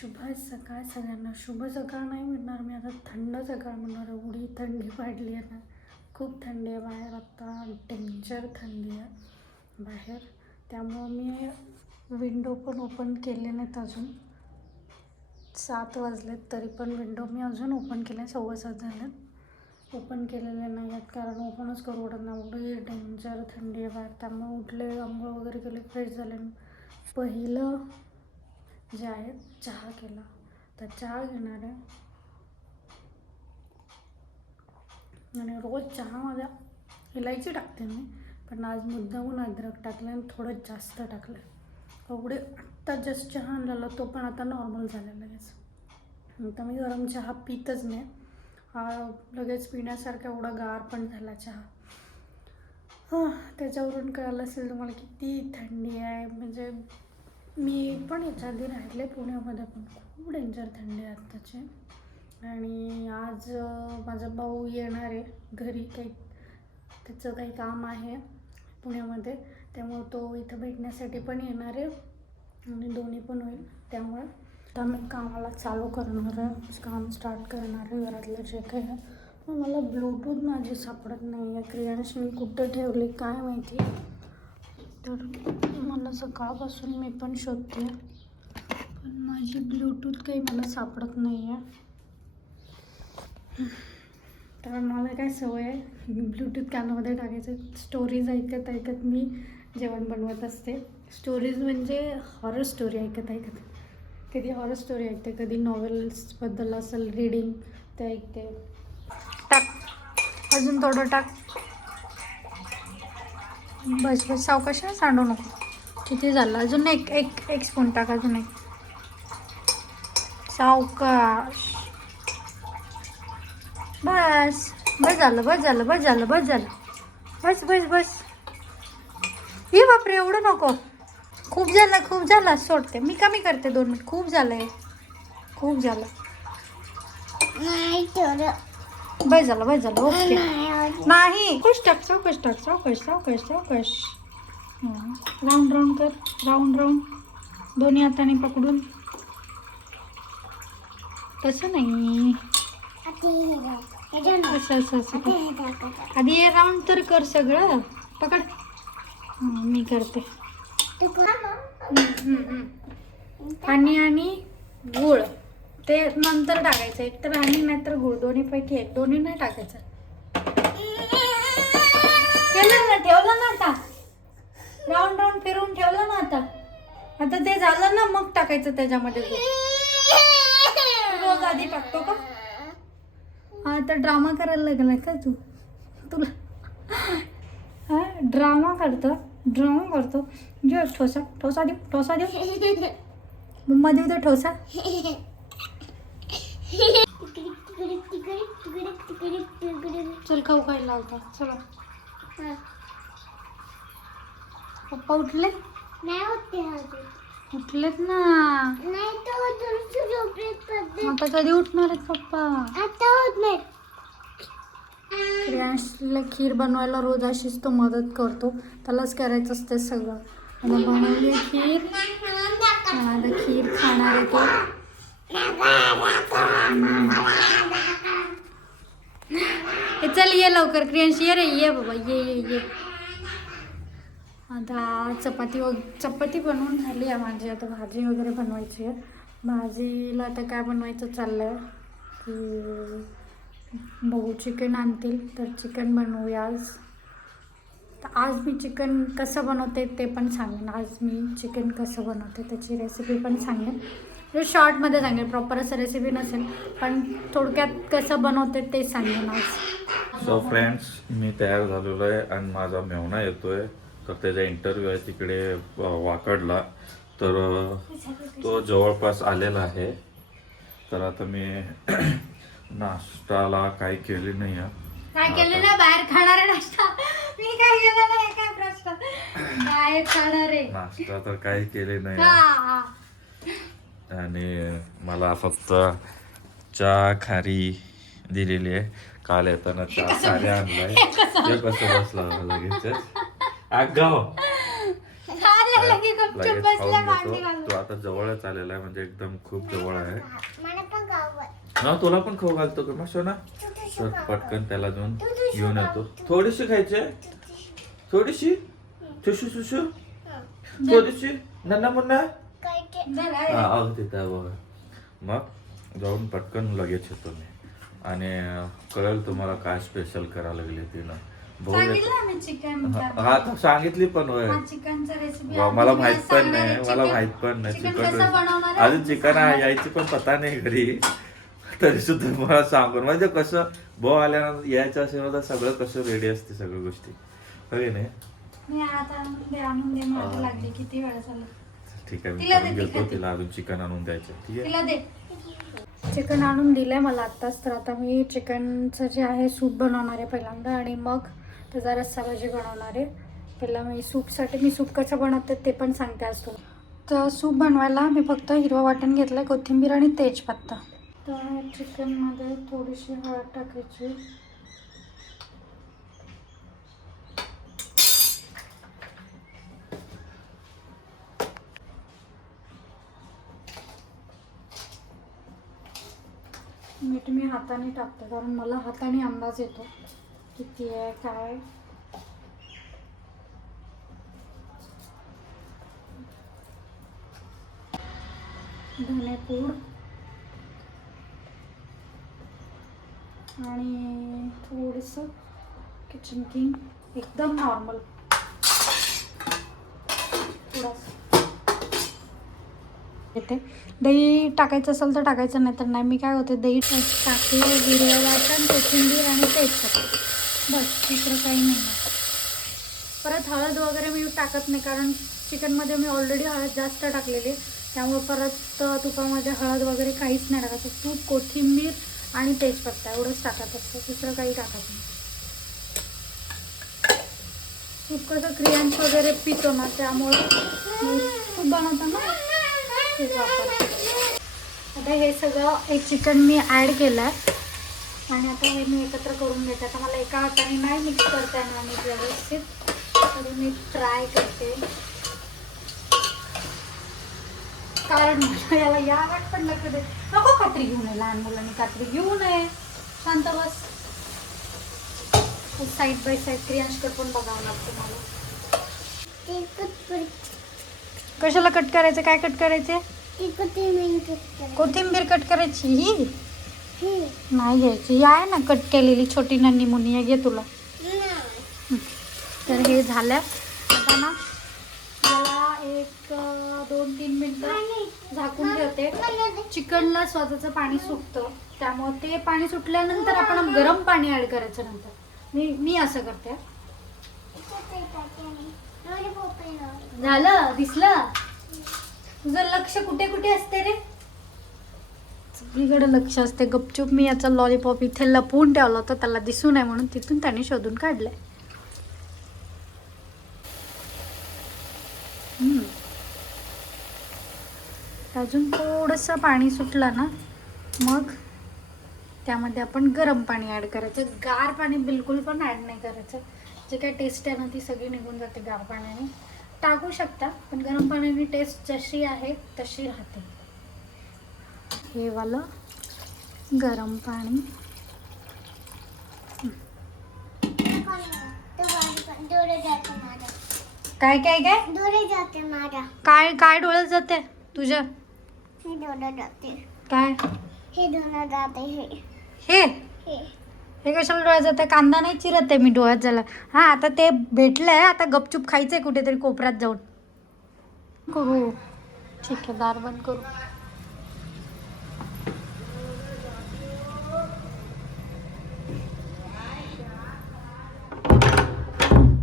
शुभ सकाळ सगळ्यांना. शुभ सकाळ नाही म्हणणार मी आता थंड सकाळ म्हणणार. एवढी थंडी वाढली आहे ना. खूप थंडी आहे बाहेर आत्ता डेंजर थंडी आहे बाहेर. त्यामुळं मी विंडो पण ओपन केले नाहीत अजून. सात वाजलेत तरी पण विंडो मी अजून ओपन केले सव्वा सात झालेत. ओपन केलेले नाही आहेत कारण ओपनच करू वाटत नाही. एवढी डेंजर थंडी आहे बाहेर. त्यामुळे उठले आंघोळ वगैरे केले फ्रेश झाले. पहिलं जे आहेत चहा केला. तर चहा घेणार आहे आणि रोज चहामध्ये इलायची टाकते मी पण आज मुद्दाहून अद्रक टाकलं आणि थोडं जास्त टाकलं एवढे आत्ता जस्ट चहा आणलेला तो पण आता नॉर्मल झाला लगेच. आता मी गरम चहा पितच नाही. लगेच पिण्यासारखा एवढा गार पण झाला चहा. हां त्याच्यावरून कळालं असेल तुम्हाला किती थंडी आहे. म्हणजे मी पण याच्या आधी राहिले पुण्यामध्ये पण खूप डेंजर थंडी आहे आत्ताचे. आणि आज माझा भाऊ येणार आहे घरी काही त्याचं काही काम आहे पुण्यामध्ये. त्यामुळे तो इथं भेटण्यासाठी पण येणार आहे आणि दोन्ही पण होईल. त्यामुळे आता मी कामाला चालू करणार आहे. काम स्टार्ट करणार आहे घरातलं जे काही आहे. मला ब्लूटूथ माझी सापडत नाही आहे क्रियांश मी कुठं ठेवली काय माहिती? तर मला सकाळपासून मी पण शोधते. पण माझी ब्लूटूथ काही मला सापडत नाही आहे तर मला काय सवय आहे ब्लूटूथ कानामध्ये टाकायचं. स्टोरीज ऐकत ऐकत मी जेवण बनवत असते. स्टोरीज म्हणजे हॉरर स्टोरी ऐकत ऐकत. कधी हॉरर स्टोरी ऐकते कधी नॉवेल्सबद्दल असेल रीडिंग ते ऐकते. टाक. अजून थोडं टाक. बस बस. सावकाश आहे, सांडू नको? किती झालं? अजून एक एक एक स्पून टाक अजून एक. सावकाश. बस. बस झालं बस झालं बस झालं बस झालं. बस बस बस. ये बापरे एवढं नको. खूप झालं खूप झालं. सोडते. मी कमी करते दोन मिनिट. खूप झालं आहे खूप झालं. बस झालं बस झालं. ओके. नाही खुश टाक सावकाश टाक सावकाश सावकाश सावकाश. राऊंड राऊंड कर. Round round. दोन्ही हाताने पकडून. तसं नाही. असं असं असं. आधी हे राऊंड तर कर सगळं. पकड. मी करते. आणि आणि गुळ. ते नंतर टाकायचं. एक तर आणि नाहीतर गुळ. दोन्हीपैकी एक. दोन्ही नाही टाकायचं. केलं ना ठेवलं ना आता? राऊंड राऊंड फिरून ठेवलं ना आता? आता ते झालं ना मग टाकायचं त्याच्यामध्ये रोज आधी टाकतो का? आता ड्रामा करायला लागलाय का तू? तुला? हा ड्रामा करतो ड्रामा करतो. जो ठोसा ठोसा देऊ ठोसा देऊ. मम्मा देऊ दे ठोसा. चल खाऊ खायला होता चला. पप्पा उठले? नाही अजून. उठलेत ना. नाही तर आता कधी उठणार आहेत पप्पा? आता होत नाही क्रियांशला खीर बनवायला रोज अशीच तो मदत करतो. त्यालाच करायचं असते सगळं. आता बनवली खीर. आता खीर खाणार आहे तो. चल ये लवकर. क्रियांश ये रे ये बाबा ये ये ये. आता चपाती वग चपाती बनवून झाली आहे माझी. आता भाजी वगैरे बनवायची आहे. भाजीला आता काय बनवायचं चाललं आहे की बघू चिकन आणतील तर चिकन बनवूया आज. तर आज मी चिकन कसं बनवते ते पण सांगेन. आज मी चिकन कसं बनवते त्याची रेसिपी पण सांगेन. म्हणजे शॉर्टमध्ये सांगेन प्रॉपर असं रेसिपी नसेल पण थोडक्यात कसं बनवते ते सांगेन आज. सो फ्रेंड्स मी तयार झालेलो आहे आणि माझा मेवणा येतोय. तर त्याचा इंटरव्ह्यू आहे तिकडे वाकडला. तर तो जवळपास आलेला आहे. तर आता मी नाश्ताला काही केले नाही काय केलं ना बाहेर खाणार आहे नाश्ता. मी काय केलं नाही? काय प्रश्न? बाहेर खाणार. आहे नाश्ता तर काही केले नाही. आणि मला फक्त चहा खारी दिलेली आहे. काल येताना चहा खारी आणलाय. ते कसं बसला लगेच आलं की गपचूप लगेच खाऊन घेतो. तो आता जवळच आलेला आहे म्हणजे एकदम खूप जवळ आहे. ना तुला पण खाऊ घालतो का मग सोना? तर पटकन त्याला देऊन घेऊन येतो. थोडीशी खायची थोडीशी? चुशू थोडीशी? नन्ना मुन्ना. हा तिथं आहे बघा मग जाऊन पटकन लगेच येतो मी. आणि कळेल तुम्हाला काय स्पेशल करायला लागले तिनं भाऊ सांगितलं आम्ही चिकन हा तर सांगितली पण होय. हा चिकनचा रेसिपी वा, मला माहीत पण नाही. मला माहीत पण नाही चिकन चिकन कसं बनवणार आहे? अजून चिकन यायची पण पता नाही घरी. तरी सुद्धा मला सांगून. म्हणजे कसं भाऊ आल्यानंतर यायचं असेल ना तर सगळं कसं रेडी असते सगळ्या गोष्टी. होय नाही? मी आता आणून दे लागली किती वेळ झाला. ठीक आहे मी तिला करून दे, घेतो तिला तिला अजून चिकन आणून द्यायचं ठीक आहे? तिला दे. चिकन आणून दिलंय मला आत्ताच तर आता मी चिकनचं जे आहे सूप बनवणार आहे पहिल्यांदा आणि मग त्याचा रस्सा भाजी बनवणार आहे. पहिला मी सूपसाठी मी सूप कसं बनवते ते पण सांगते आज तुला. तर सूप बनवायला मी फक्त हिरवं वाटण घेतलं आहे कोथिंबीर आणि तेजपत्ता. तर चिकनमध्ये थोडीशी हळद टाकायची. मीठ मी हाताने टाकते कारण मला हाताने अंदाज येतो किती आहे काय धनेपूड आणि थोडंसं किचन किंग एकदम नॉर्मल येते. दही टाकायचं असेल तर टाकायचं नाही तर नाही. मी काय होते दही टाकले हिरवं वाटण कोथिंबीर आणि तेजपत्ता बस दुसरं काही नाही. परत हळद वगैरे मी टाकत नाही कारण चिकनमध्ये मी ऑलरेडी हळद जास्त टाकलेली त्यामुळे परत तुपामध्ये हळद वगैरे काहीच नाही टाकायचं तूप कोथिंबीर आणि तेजपत्ता एवढंच टाकत असतं. दुसरं काही टाकत नाही. तूप कसं क्रियांश वगैरे पितो ना त्यामुळे तूप तूप बनवताना तूप वापरते आता हे सगळं एक चिकन मी ॲड केलं आहे आणि आता हे मी एकत्र करून घेते. आता मला एका हाताने नाही मिक्स करता येणार मी व्यवस्थित. तरी मी ट्राय करते. कारण मला याला या वाट पण लक्ष दे. नको कात्री घेऊ नये लहान मुलांनी कात्री घेऊ नये. शांत बस. साईड बाय साईड क्रियांशकर पण बघावं लागतं मला. कशाला कट करायचं? काय कट करायचे? कोथिंबीर कट करायची. ही? नाही घ्यायची. ही आहे ना कट केलेली छोटी नन्नी मुनी घे तुला. तर हे झालं. आता ना याला एक दोन तीन मिनटं झाकून ठेवते. चिकनला स्वतःचं पाणी सुटतं. त्यामुळे ते पाणी सुटल्यानंतर आपण गरम पाणी ॲड करायचं नंतर. मी मी असं करते. झालं? दिसलं? तुझं लक्ष कुठे कुठे असते रे? सगळीकडे लक्ष असते. गपचूप मी याचा लॉलीपॉप इथे लपवून ठेवला होता. त्याला दिसू नये म्हणून तिथून त्याने शोधून काढलंय. हम्म. अजून थोडंसं पाणी सुटलं ना मग त्यामध्ये आपण गरम पाणी ॲड करायचं. गार पाणी बिलकुल पण ॲड नाही करायचं. जे काय टेस्ट आहे ना ती सगळी निघून जाते गार पाण्याने टाकू शकता पण गरम पाण्याने टेस्ट जशी आहे तशी राहते. हे वालं गरम पाणी. डोळे काय काय काय? डोळे जाते माझा काय काय डोळ्यात जाते तुझ्या? हे डोळे जाते. काय? हे डोळे जाते हे? हे. हे कशाला डोळ्यात जाते कांदा नाही चिरत आहे मी डोळ्यात झाला हा आता ते भेटलंय आता गपचूप खायचंय कुठेतरी कोपऱ्यात जाऊन. करू. ठीक आहे दार बंद करू.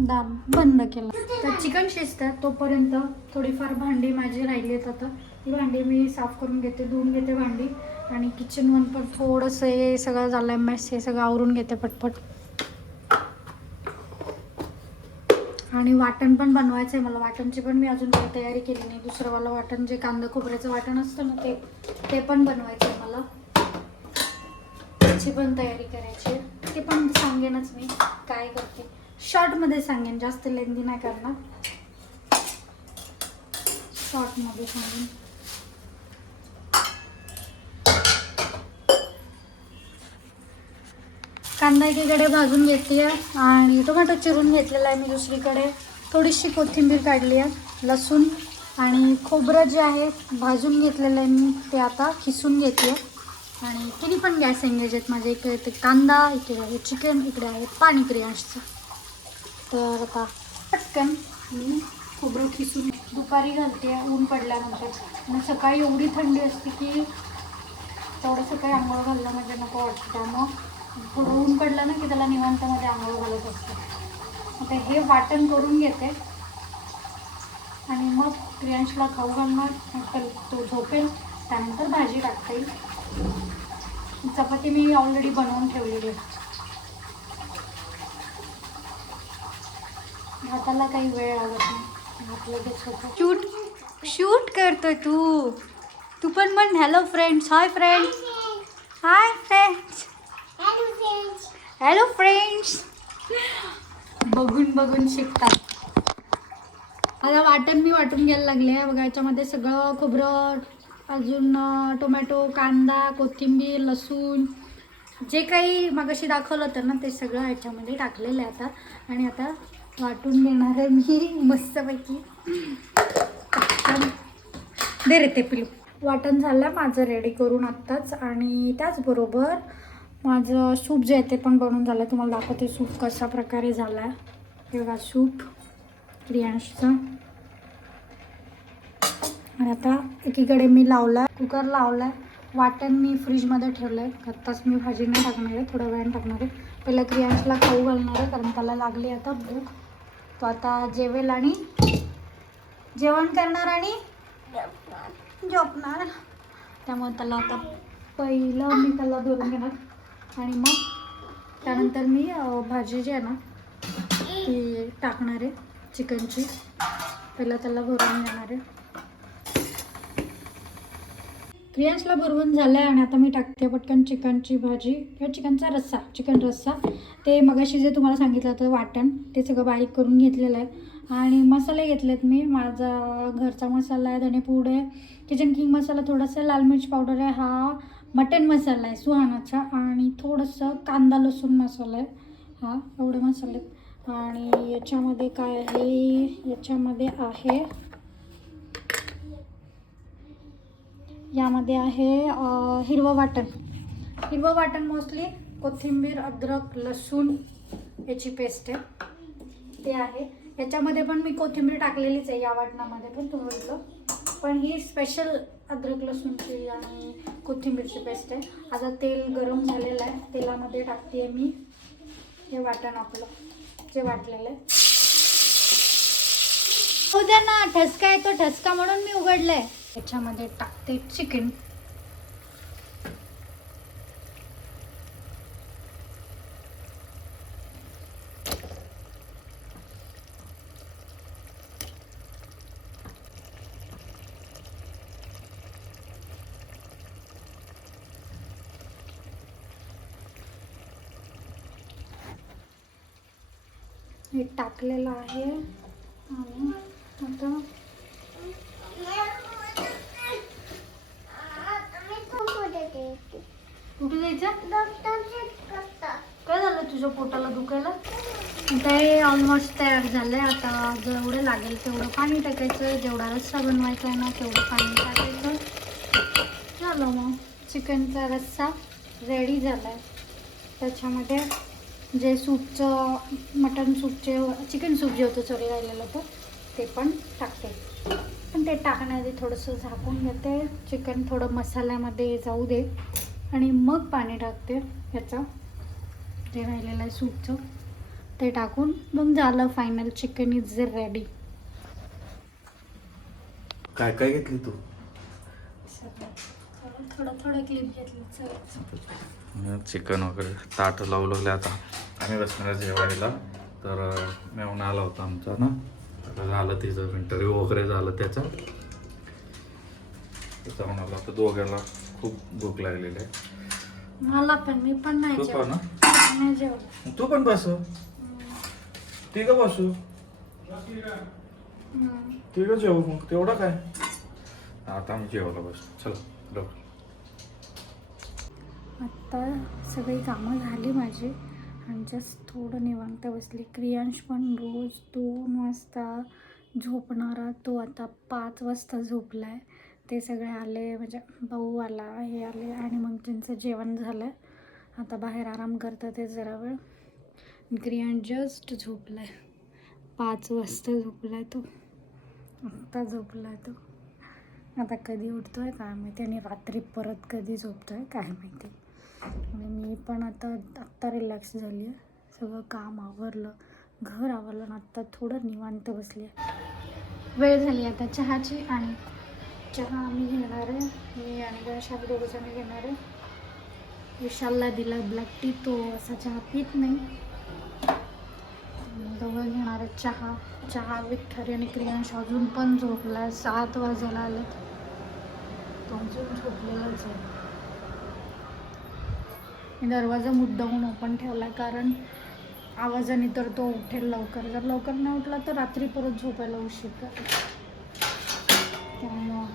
दार बंद केलं. तर चिकन शिजतं तोपर्यंत थोडीफार भांडी माझी राहिली आहेत आता. ती भांडी मी साफ करून घेते धुवून घेते भांडी. आणि किचनवर पण थोडंसं हे सगळं झालं आहे मॅस हे सगळं आवरून घेते पटपट. आणि वाटण पण बनवायचं आहे मला वाटणची पण मी अजून काही तयारी केली नाही. दुसरंवालं वाटण जे कांदा खोबऱ्याचं वाटण असतं ना ते ते पण बनवायचं आहे मला. त्याची पण तयारी करायची आहे. ते पण सांगेनच मी काय करते. शॉर्टमध्ये सांगेन जास्त लेंदी नाही करणार. शॉर्टमध्ये सांगेन. कांदा एकीकडे भाजून घेतली आहे आणि टोमॅटो चिरून घेतलेला आहे मी दुसरीकडे. थोडीशी कोथिंबीर काढली आहे लसूण आणि खोबरं जे आहे भाजून घेतलेलं आहे मी ते आता खिसून घेते आणि तिन्ही पण गॅस एंगेज आहेत माझे इकडे ते कांदा इकडे आहे चिकन इकडे आहे पाणी क्रियांशचं तर आता पटकन मी खोबरं खिसून दुपारी घालते ऊन पडल्यानंतर. आणि सकाळी एवढी थंडी असते की तेवढं सकाळी आंघोळ घालणं म्हणजे नको वाटतं त्यामुळं. थोडं ऊन पडलं ना की त्याला निवांतमध्ये आंघोळ घालत असते. आता हे वाटण करून घेते. आणि मग प्रियांशला खाऊ घालणार तो झोपेल. त्यानंतर भाजी टाकता. येईल चपाती मी ऑलरेडी बनवून ठेवलेली आहे. हाताला काही वेळ लागत नाही. हात लगेच होतं. शूट शूट करतोय तू. तू पण म्हण hello friends hi friends hi friends hello friends hello friends बघून बघून शिकतात. आता वाटण मी वाटून घ्यायला लागले आहे. बघा याच्यामध्ये सगळं खोबरं अजून टोमॅटो कांदा कोथिंबीर लसूण जे काही मगाशी दाखवलं होतं ना ते सगळं याच्यामध्ये टाकलेलं आहे आता. आणि आता वाटून देणार आहे मी मस्तपैकी. दे रे ते पिलू. वाटण झालं माझं रेडी करून आत्ताच. आणि त्याचबरोबर माझं सूप जे आहे ते पण बनून झालं. आहे तुम्हाला दाखवते सूप कशा प्रकारे झाला आहे बघा सूप क्रियांशचा आणि आता एकीकडे मी लावला कुकर लावला आहे वाटण मी फ्रीजमध्ये ठेवलं आहे आत्ताच मी भाजी नाही टाकणार आहे थोडं वेळ टाकणार आहे. पहिलं क्रियांशला खाऊ घालणार आहे कारण त्याला लागली आता भूक. तो आता जेवेल आणि जेवण करणार आणि झोपणार. त्यामुळे त्याला आता पहिलं मी त्याला धरून घेणार. आणि मग त्यानंतर मी भाजी जी आहे ना ती टाकणार आहे चिकनची. पहिलं त्याला भरून घेणार आहे. क्रियांशला भरवून झालं आहे आणि आता मी टाकते पटकन चिकनची भाजी किंवा चिकनचा रस्सा चिकन रस्सा. ते मगाशी जे तुम्हाला सांगितलं होतं वाटण ते सगळं बारीक करून घेतलेलं आहे. आणि मसाले घेतलेत मी. माझा घरचा मसाला आहे धणेपूड आहे किचन किंग मसाला थोडासा लाल मिरच पावडर आहे हा मटन मसाला आहे सुहानाचा आणि थोडंसं कांदा लसूण मसाला आहे. हा एवढे मसाले. आहेत. आणि याच्यामध्ये काय आहे? याच्यामध्ये आहे यामध्ये आहे हिरवं वाटण. हिरवं वाटण मोस्टली कोथिंबीर अद्रक लसूण याची पेस्ट आहे. ते आहे. याच्यामध्ये पण मी कोथिंबीर टाकलेलीच आहे या वाटणामध्ये पण तुम्ही पण ही स्पेशल अद्रक लसूणची आणि कोथिंबीरची पेस्ट आहे. आता तेल गरम झालेलं आहे. तेलामध्ये टाकते मी हे वाटण आपलं जे वाटलेलं आहे. हो द्या ना ठसका येतो ठसका म्हणून मी उघडलंय. याच्यामध्ये टाकते चिकन हे टाकलेलं आहे. आणि आता कुठे जायचं? काय झालं तुझ्या पोटाला दुखायला? ते ऑलमोस्ट तयार झालंय. आता जेवढं लागेल तेवढं पाणी टाकायचं. जेवढा रस्सा बनवायचा आहे ना तेवढं पाणी टाकायचं. झालं मग. चिकनचा रस्सा रेडी झाला आहे त्याच्यामध्ये जे सूपचं मटन सूपचे चिकन सूप जे होतं सॉरी राहिलेलं होतं ते पण टाकते. पण ते टाकण्याआधी थोडंसं झाकून घेते. चिकन थोडं मसाल्यामध्ये जाऊ दे. आणि मग पाणी टाकते ह्याचं जे राहिलेलं आहे सूपचं. ते टाकून मग झालं फायनल चिकन इज रेडी काय काय घेतली तू? थोडं थोडं क्लिप घेतली चल. चिकन वगैरे ताट लावलेले आता. आम्ही बसणार जेवायला. तर अं, मेहून आला होता आमचा ना. आता झालं तिचं इंटरव्ह्यू वगैरे झालं त्याचा. त्याच्यामुळे आला तर दोघांना खूप भूक लागलेली आहे. मला पण मी पण नाही तू पण जेवण तू पण बसू ती का बसू. आहे जेवू मग. तेवढं काय? आता आम्ही जेवायला बस. चला लवकर. आत्ता सगळी कामं झाली माझी. आणि जस्ट थोडं निवांत बसली. क्रियांश पण रोज दोन वाजता झोपणारा. तो आता पाच वाजता झोपला आहे ते सगळे आले म्हणजे भाऊ आला हे आले आणि मग त्यांचं जेवण झालं. आहे आता बाहेर आराम करतात ते जरा वेळ. क्रियान जस्ट झोपला आहे पाच वाजता झोपला आहे तो. आत्ता झोपला आहे तो. आता कधी उठतो आहे काय माहिती? आणि रात्री परत कधी झोपतो आहे काय माहिती? आणि मी पण आता आत्ता रिलॅक्स झाली आहे. सगळं काम आवरलं घर आवरलं आणि आत्ता थोडं निवांत बसली आहे. वेळ झाली आता चहाची आणि चहा आम्ही घेणार आहे. मी आणि गणेश आम्ही दोघं घेणार आहे. विशालला दिला ब्लॅक टी तो असा चहा पित नाही. दोघं घेणार आहे चहा. चहा विठ्ठरी आणि क्रियांश अजून पण झोपला आहे सात वाजायला आले तो अजून झोपलेलाच आहे. मी दरवाजा मुद्दाहून ओपन ठेवला कारण आवाजाने तर तो उठेल लवकर. जर लवकर नाही उठला तर रात्री परत झोपायला उशीर करेल. त्यामुळं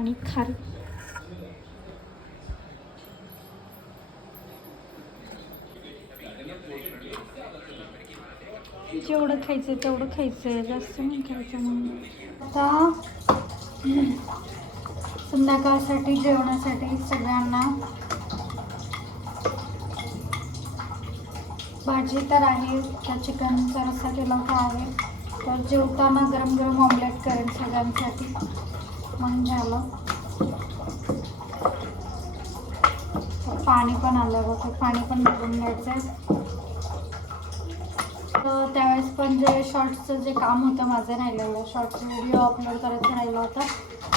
आणि खारी जेवढं खायचं तेवढं खायचं जास्त नाही खायचं म्हणून. आता संध्याकाळसाठी जेवणासाठी सगळ्यांना भाजी तर आहे त्या चिकनचा रस्सा केला होता आहे. तर जेवताना गरम गरम ऑमलेट करेन सगळ्यांसाठी. मग झालं. पाणी पण आलं बघ पाणी पण भरून घ्यायचं आहे त्यावेळेस पण जे शॉर्ट्सचं जे काम होतं माझं राहिलेलं शॉर्ट्स व्हिडिओ अपलोड करायचं राहिलं होतं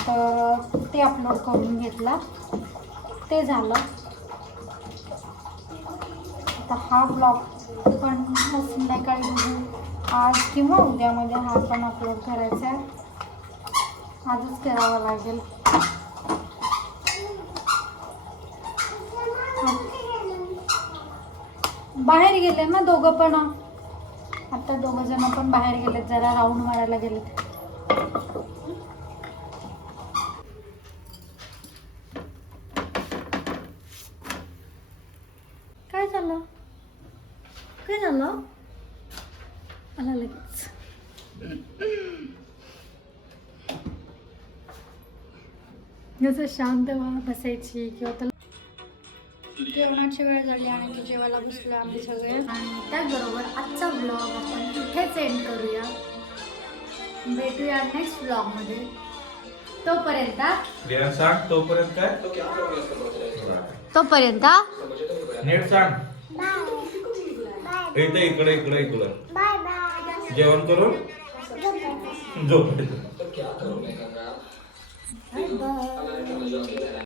तर ते अपलोड करून घेतला. ते झालं. आता हा ब्लॉग पण संध्याकाळी बघू. आज किंवा उद्यामध्ये हा पण अपलोड करायचा आहे. आजच करावा लागेल. बाहेर गेले ना दोघं पण. आता दोघं जण पण बाहेर गेलेत जरा राऊंड मारायला गेलेत. काय झालं? काय झालं? आला लगेच. जसं शांत व्हा बसायची किंवा त्याला जेवणाची वेळ झाली आणि मी जेवायला बसलो आम्ही सगळे. आणि त्याचबरोबर आजचा ब्लॉग आपण इथेच एंड करूया. भेटूया नेक्स्ट ब्लॉगमध्ये तोपर्यंत सांग तोपर्यंत काय? तोपर्यंत नीट सांग. बाय इथे इकडे इकडे इकडे. बाय बाय जेवण करून? झोपायचं. Bye bye